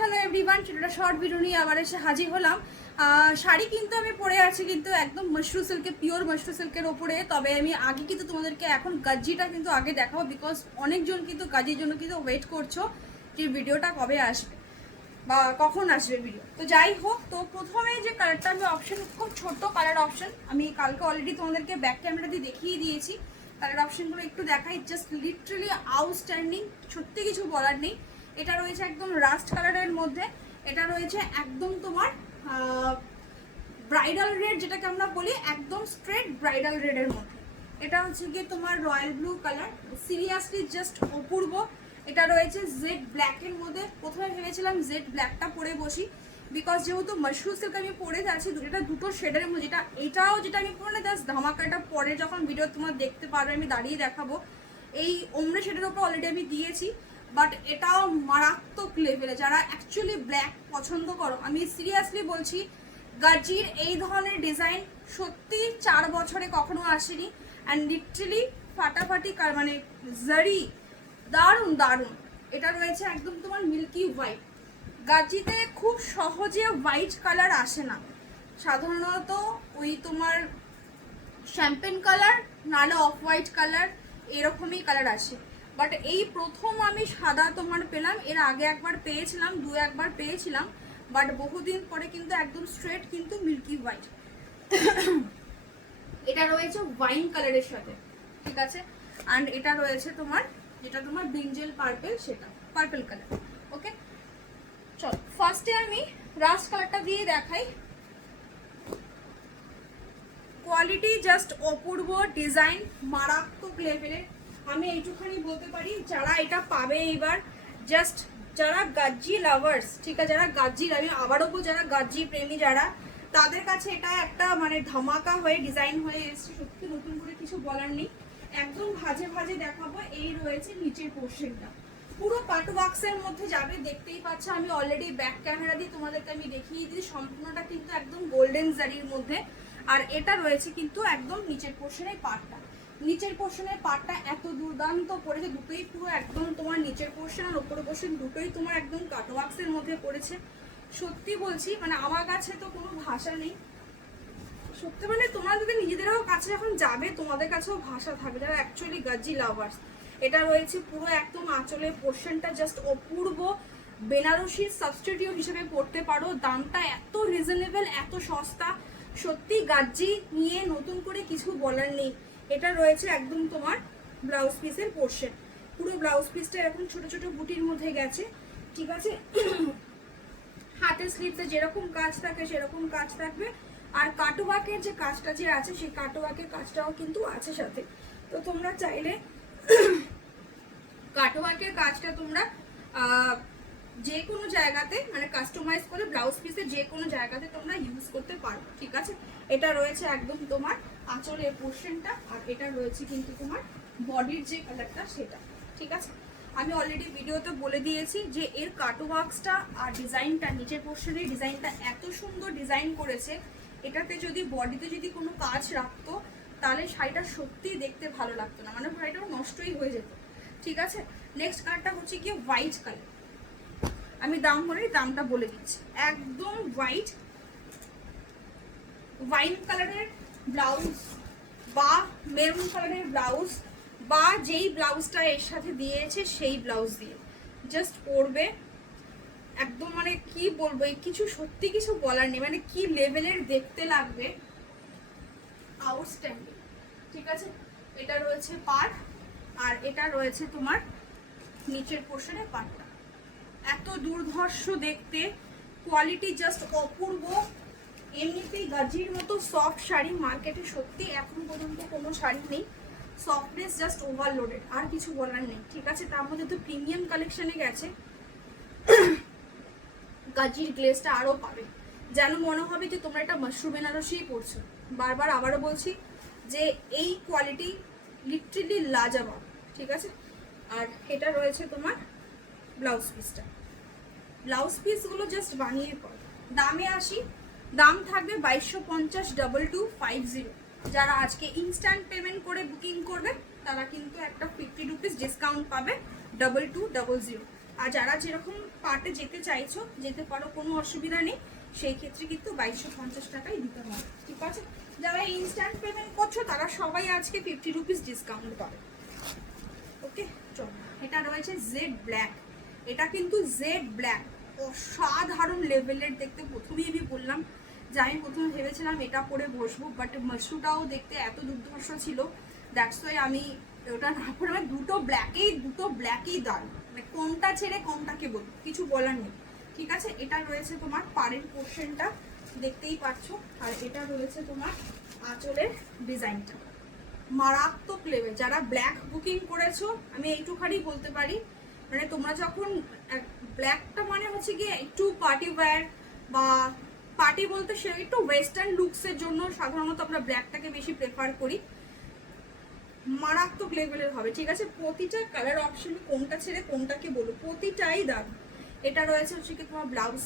Hello everyone, সেটা short video নিয়ে আবার এসে হাজির হলাম। শাড়ি কিন্তু আমি পরে আছি কিন্তু একদম মাশরু সিল্কের, পিওর মাশরু সিল্কের ওপরে। তবে আমি আগে কিন্তু তোমাদেরকে এখন গাজ্জিটা কিন্তু আগে দেখাবো, বিকজ অনেকজন কিন্তু গাজ্জির জন্য কিন্তু ওয়েট করছো যে ভিডিওটা কবে আসবে বা কখন আসবে ভিডিও। তো যাই হোক, তো প্রথমে যে কালারটা আমি অপশন, খুব ছোট্ট কালার অপশন, আমি কালকে অলরেডি তোমাদেরকে ব্যাক ক্যামেরা দিয়ে দেখিয়ে দিয়েছি। কালার অপশনগুলো একটু দেখাই, জাস্ট লিটারালি আউটস্ট্যান্ডিং, সত্যি কিছু বলার নেই। এটা রয়েছে একদম রাস্ট কালারের মধ্যে, এটা রয়েছে একদম তোমার ব্রাইডাল রেড, যেটাকে আমরা বলি একদম স্ট্রেট ব্রাইডাল রেডের মধ্যে। এটা হচ্ছে গিয়ে তোমার royal blue colour, seriously just অপূর্ব। এটা রয়েছে জেড ব্ল্যাকের মধ্যে। প্রথমে ভেবেছিলাম জেড ব্ল্যাকটা পরে বসি, বিকজ যেহেতু মাশরু সিল্ক আমি পরে যাচ্ছি, এটা দুটো শেডের মধ্যে। যেটা আমি পরে জাস্ট ধামাকাটা পরে যখন ভিডিও তোমার দেখতে পারবে, আমি দাঁড়িয়ে দেখাবো। এই ওমরে শেডের ওপর অলরেডি আমি দিয়েছি, বাট এটাও মারাত্মক লেভেলে। যারা অ্যাকচুয়ালি ব্ল্যাক পছন্দ করো, আমি সিরিয়াসলি বলছি, গাজ্জির এই ধরনের ডিজাইন সত্যি 4 বছরে কখনো আসেনি। অ্যান্ড লিটারালি ফাটাফাটি মানে জারি, দারুণ দারুণ। এটা রয়েছে একদম তোমার মিল্কি হোয়াইট। গাজ্জিতে খুব সহজে হোয়াইট কালার আসে না, সাধারণত ওই তোমার শ্যাম্পেন কালার নাহলে অফ হোয়াইট কালার, এরকমই কালার আসে। বাট এই প্রথম আমি সাদা তোমার পেলাম। এর আগে একবার পেয়েছিলাম, একবার পেয়েছিলাম, বাট বহুদিন পরে কিন্তু একদম স্ট্রেট কিন্তু মিল্কি হোয়াইট। এটা রয়েছে ওয়াইন কালারের সাথে, ঠিক আছে। অ্যান্ড এটা রয়েছে তোমার, যেটা তোমার ব্রিঞ্জেল পার্পেল, সেটা পার্পেল কালার। ওকে, চলো ফার্স্টে আমি রাস্ট কালারটা দিয়ে দেখাই। কোয়ালিটি জাস্ট অপূর্ব, ডিজাইন মারাত্মক লেভেলের। আমি এইটুখানি বলতে পারি, যারা এটা পাবে এইবার, জাস্ট যারা গাজ্জি লাভার্স, ঠিক আছে, যারা গাজ্জির, আমি আবারও বলবো, যারা গাজ্জি প্রেমী যারা, তাদের কাছে এটা একটা মানে ধামাকা হয়ে ডিজাইন হয়ে এসছে। সত্যি নতুন করে কিছু বলার নেই, একদম ভাজে ভাজে দেখাবো। এই রয়েছে নিচের পোর্শনটা, পুরো কাট ওয়ার্কসের মধ্যে যাবে, দেখতেই পাচ্ছ। আমি অলরেডি ব্যাক ক্যামেরা দিয়ে তোমাদেরকে আমি দেখিয়ে দিই, সম্পূর্ণটা কিন্তু একদম গোল্ডেন জারির মধ্যে। আর এটা রয়েছে কিন্তু একদম নিচের পোর্শনের পার্টটা, নিচের পোর্শনের পার্টটা এত দুর্দান্ত পড়েছে। দুটোই পুরো একদম তোমার নিচের পোর্শন আর ওপরের পোর্শন দুটোই তোমার একদম কাটওয়ার্কসের মধ্যে পড়েছে। সত্যি বলছি, মানে আমার কাছে তো কোনো ভাষা নেই সত্যি। মানে তোমরা যদি নিজেদেরও কাছে যখন যাবে, তোমাদের কাছেও ভাষা থাকবে, যারা অ্যাকচুয়ালি গাজ্জি লাভার্স। এটা রয়েছে পুরো একদম আঁচলের পোর্শনটা জাস্ট অপূর্ব। বেনারসির সাবস্টিটিউট হিসেবে পড়তে পারো। দামটা এত রিজনেবল, এত সস্তা, সত্যি গাজ্জি নিয়ে নতুন করে কিছু বলার নেই। এটা রয়েছে একদম তোমার ব্লাউজ পিসের পোর্শন, পুরো ব্লাউজ পিসটা এরকম ছোট ছোট বুটির মধ্যে গেছে, ঠিক আছে। হাতের স্লিভসে যেরকম কাজ থাকে সেরকম কাজ থাকবে। আর কাটওয়ার্কের যে কাজটা যে আছে, সেই কাটওয়ার্কের কাজটাও কিন্তু আছে সাথে। তো তোমরা চাইলে কাটওয়ার্কের কাজটা তোমরা যে কোনো জায়গাতে মানে কাস্টমাইজ করে ব্লাউজ পিসের যে কোনো জায়গাতে তোমরা ইউজ করতে পারো, ঠিক আছে। এটা রয়েছে একদম তোমার আঁচলের পোর্শনটা, আর এটা রয়েছে কিন্তু তোমার বডির যে কালারটা সেটা, ঠিক আছে। আমি অলরেডি ভিডিওতে বলে দিয়েছি যে এর কাটওয়ার্কসটা আর ডিজাইনটা, নিচের পোর্শনের ডিজাইনটা এত সুন্দর ডিজাইন করেছে। এটাতে যদি বডিতে যদি কোনো কাজ রাখতো, তাহলে শাড়িটা সত্যিই দেখতে ভালো লাগতো না, মানে শাড়িটাও নষ্টই হয়ে যেত, ঠিক আছে। নেক্সট কালারটা হচ্ছে কি হোয়াইট কালার। আমি দামটা বলে দিচ্ছি, একদম হোয়াইট ওয়াইন কালারের ব্লাউজ বা মেরুন কালারের ব্লাউজ বা যেই ব্লাউজটা এর সাথে দিয়েছে সেই ব্লাউজ দিয়ে জাস্ট পরবে, একদম মানে কি বলবো, কিছু সত্যি কিছু বলার নেই, মানে কি লেভেলের দেখতে লাগবে, আউটস্ট্যান্ডিং, ঠিক আছে। এটা রয়েছে পাড়, আর এটা রয়েছে তোমার নিচের পোর্শনের পাড়টা। এত দুর্ধর্ষ দেখতে, কোয়ালিটি জাস্ট অপূর্ব। এমনিতেই গাজ্জির মতো সফট শাড়ি মার্কেটে সত্যি এখন পর্যন্ত কোনো শাড়ি নেই। সফটনেস জাস্ট ওভারলোডেড, আর কিছু বলার নেই, ঠিক আছে। তার মধ্যে তো প্রিমিয়াম কালেকশনে গেছে, গাজ্জির গ্লেজটা আরও পাবে, যেন মনে হবে যে তোমরা একটা মাশরু বেনারসিই পরছো। বারবার আবারও বলছি যে এই কোয়ালিটি লিটারালি লাজবাব, ঠিক আছে। আর এটা রয়েছে তোমার ব্লাউজ পিসটা, ব্লাউজ পিসগুলো জাস্ট বানিয়ে পর। দামে আসি, দাম থাকবে 2250 2250। যারা আজকে ইনস্ট্যান্ট পেমেন্ট করে বুকিং করবে, তারা কিন্তু একটা 50 রুপিস ডিসকাউন্ট পাবে, 2200। আর যারা যেরকম পার্টে যেতে চাইছো যেতে পারো, কোনো অসুবিধা নেই, সেই ক্ষেত্রে কিন্তু 2250 টাকাই দিতে হবে, ঠিক আছে। যারা ইনস্ট্যান্ট পেমেন্ট করছো তারা সবাই আজকে 50 রুপিস ডিসকাউন্ট পাবে। ওকে চলো, এটা রয়েছে জেড ব্ল্যাক। এটা কিন্তু জেড ব্ল্যাক অসাধারণ লেভেলের দেখতে। প্রথমেই আমি বললাম যে আমি প্রথমে ভেবেছিলাম এটা পরে বসবো, বাট মাশরুটাও দেখতে এত দুর্ধর্ষ ছিল, দ্যাটস ওয়াই আমি ওটা না পরে আমার দুটো ব্ল্যাকেই দারুণ, মানে কোনটা ছেড়ে কোনটাকে বলবো কিছু বলার নেই, ঠিক আছে। এটা রয়েছে তোমার পাড়ের পোর্শনটা দেখতেই পাচ্ছ, আর এটা রয়েছে তোমার আঁচলের ডিজাইনটা মারাত্মক লেভেল। যারা ব্ল্যাক বুকিং করেছো আমি এইটুখানি বলতে পারি, মানে তোমরা যখন ব্ল্যাকটা মানে হচ্ছে গিয়ে একটু পার্টি ওয়্যার বা পার্টি বলতে সে একটু ওয়েস্টার্ন লুকসের জন্য সাধারণত আমরা ব্ল্যাকটাকে বেশি প্রেফার করি, মারাত্মক লেভেলের হবে, ঠিক আছে। প্রতিটা কালার অপশন কোনটা ছেড়ে কোনটাকে বলো, প্রতিটাই দাম। এটা রয়েছে হচ্ছে কি তোমার ব্লাউজ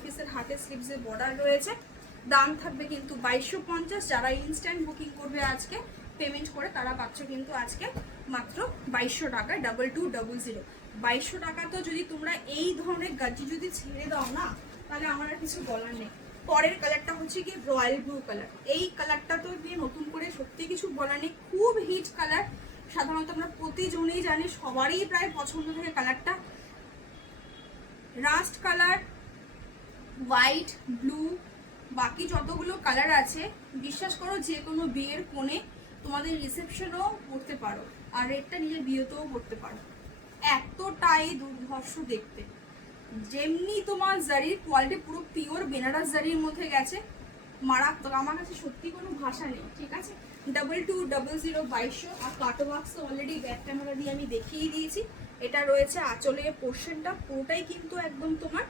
পিসের হাতে স্লিভসের বর্ডার রয়েছে, দাম থাকবে কিন্তু 2250। যারা ইনস্ট্যান্ট বুকিং করবে আজকে পেমেন্ট করে তারা পাচ্ছ কিন্তু আজকে মাত্র 2200 টাকায় 2200। 2200 টাকা তো যদি তোমরা এই ধরনের গাজি যদি ছেড়ে দাও না, তাহলে আমার আর কিছু বলার নেই। পরের কালারটা হচ্ছে কি রয়্যাল ব্লু কালার। এই কালারটা তো দিয়ে নতুন করে সত্যি কিছু বলার নেই, খুব হিট কালার। সাধারণত আমরা প্রতিজনেই জানি, সবারই প্রায় পছন্দ থাকে কালারটা। রাস্ট কালার, হোয়াইট, ব্লু, বাকি যতগুলো কালার আছে বিশ্বাস করো যে কোনো বিয়ের কোণে তোমাদের রিসেপশনও করতে পারো, আর রেডটা নিজের বিয়েতেও করতে পারো, এতটাই দুর্ধর্ষ দেখতে। যেমনি তোমার জারির কোয়ালিটি পুরো পিওর বেনারস জারির মধ্যে গেছে, মারাত্মক। আমার কাছে সত্যি কোনো ভাষা নেই, ঠিক আছে। 2200 2200। আর কাটো বাক্স অলরেডি ব্যাক ক্যামেরা দিয়ে আমি দেখিয়ে দিয়েছি। এটা রয়েছে আঁচলের পোর্শনটা পুরোটাই কিন্তু একদম তোমার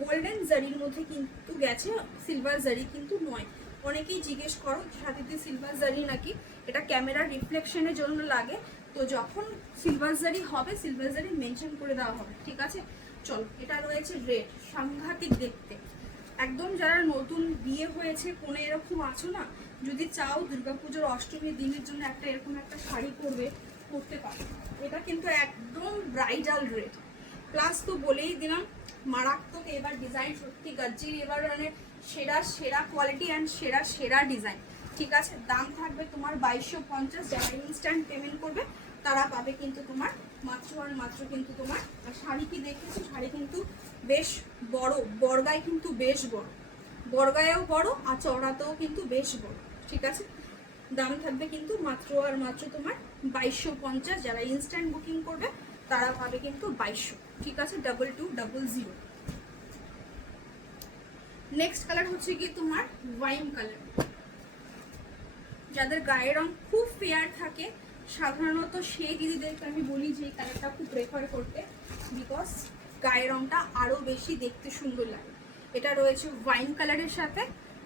গোল্ডেন জারির মধ্যে কিন্তু গেছে, সিলভার জারি কিন্তু নয়। অনেকেই জিজ্ঞেস করো সাথে সিলভার জারি নাকি, এটা ক্যামেরার রিফ্লেকশনের জন্য লাগে, তো যখন সিলভার জারি হবে সিলভার জারি মেনশন করে দেওয়া হবে, ঠিক আছে। চলো, এটা রয়েছে রেড, সাংঘাতিক দেখতে একদম। যারা নতুন বিয়ে হয়েছে কোনে এরকম আছো না, যদি চাও দুর্গাপুজোর অষ্টমীর দিনের জন্য একটা এরকম একটা শাড়ি পরতে পারো। এটা কিন্তু একদম ব্রাইডাল রেড প্লাস, তো বলেই দিলাম মারাত্মক এবার ডিজাইন, সত্যি গাজ্জির এবার মানে সেরা কোয়ালিটি অ্যান্ড সেরা ডিজাইন, ঠিক আছে। দাম থাকবে তোমার 2250। যারা ইনস্ট্যান্ট পেমেন্ট করবে তারা পাবে কিন্তু তোমার মাত্র আর মাত্র কিন্তু তোমার। আর শাড়ি কি দেখেছো, শাড়ি কিন্তু বেশ বড়, বর্গায় কিন্তু বেশ বড়, বর্গায়ও বড় আর চওড়াতেও কিন্তু বেশ বড়, ঠিক আছে। দাম থাকবে কিন্তু মাত্র আর মাত্র তোমার 2250। যারা ইনস্ট্যান্ট বুকিং করবে তারা পাবে কিন্তু 2200, ঠিক আছে। 2200। নেক্সট কালার হচ্ছে কি তোমার ওয়াইন কালার। যাদের গায়ের রং খুব ফেয়ার থাকে সাধারণত সেই দিদিদেরকে আমি বলি যে এই কালারটা খুব প্রেফার করতে, বিকজ গায়ের রংটা আরও বেশি দেখতে সুন্দর লাগে। এটা রয়েছে ওয়াইন কালারের সাথে,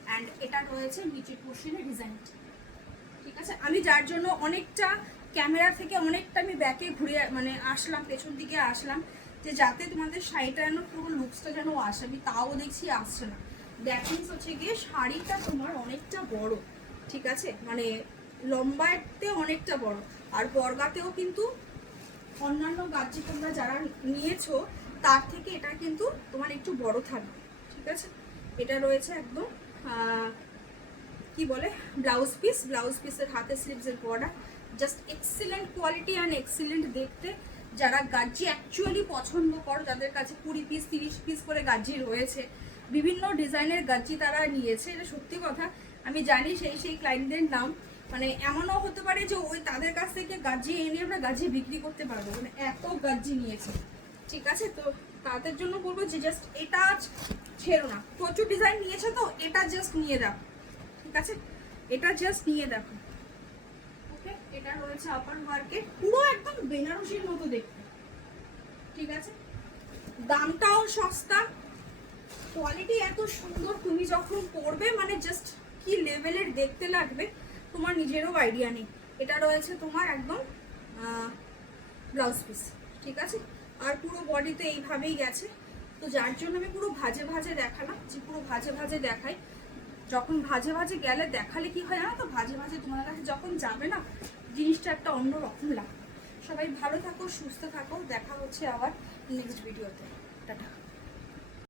অ্যান্ড এটা রয়েছে নিচের পোর্শনের ডিজাইনটা, ঠিক আছে। আমি যার জন্য অনেকটা ক্যামেরা থেকে অনেকটা আমি ব্যাকে ঘুরে মানে আসলাম, পেছন দিকে আসলাম, যে যাতে তোমাদের শাড়িটা যেন পুরো লুকসটা যেন আসে, আমি তাও দেখছি আসছে না। দ্যাট মিনস হচ্ছে গিয়ে শাড়িটা তোমার অনেকটা বড়, ঠিক আছে, মানে লম্বাতে অনেকটা বড়, আর বর্গাতেও কিন্তু অন্যান্য গাজ্জি তোমরা যারা নিয়েছো তার থেকে এটা কিন্তু তোমার একটু বড় থাকবে, ঠিক আছে। এটা রয়েছে একদম কি বলে ব্লাউজ পিসের হাতে স্লিভসের border, just excellent quality and excellent দেখতে। যারা গাজ্জি অ্যাকচুয়ালি পছন্দ করো, যাদের কাছে 20 পিস 30 পিস করে গাজ্জি রয়েছে, বিভিন্ন ডিজাইনের গাজ্জি তারা নিয়েছে, এটা সত্যি কথা। আমি জানি সেই ক্লায়েন্টদের নাম, মানে এমনও হতে পারে যে ওই তাদের কাছ থেকে গাজ্জি এনে আমরা গাজ্জি বিক্রি করতে পারবো, মানে এত গাজ্জি নিয়েছে, ঠিক আছে। তো তাদের জন্য বলবো যে জাস্ট এটা ছেড়ো না, প্রচুর ডিজাইন নিয়েছে তো এটা জাস্ট নিয়ে দাও, ঠিক আছে, এটা জাস্ট নিয়ে দেখো। ওকে, এটা রয়েছে আপার মার্কেট, পুরো একদম বেনারসির মতো দেখতে, ঠিক আছে। দামটাও সস্তা, কোয়ালিটি এত সুন্দর, তুমি যখন পরবে মানে জাস্ট কি লেভেলের দেখতে লাগবে তোমার নিজেরও আইডিয়া নেই। এটা রয়েছে তোমার একদম ব্লাউজ পিস, ঠিক আছে, আর পুরো বডিতে এইভাবেই গেছে। তো যার জন্য আমি পুরো ভাজে দেখালাম, যে পুরো ভাজে দেখাই। যখন ভাজে গেলে দেখালে কি হয় জানো তো, ভাজে তোমার কাছে যখন যাবে না জিনিসটা একটা অন্য রকম লাগে। সবাই ভালো থাকো, সুস্থ থাকো, দেখা হচ্ছে আবার নেক্সট ভিডিওতে। টাটা।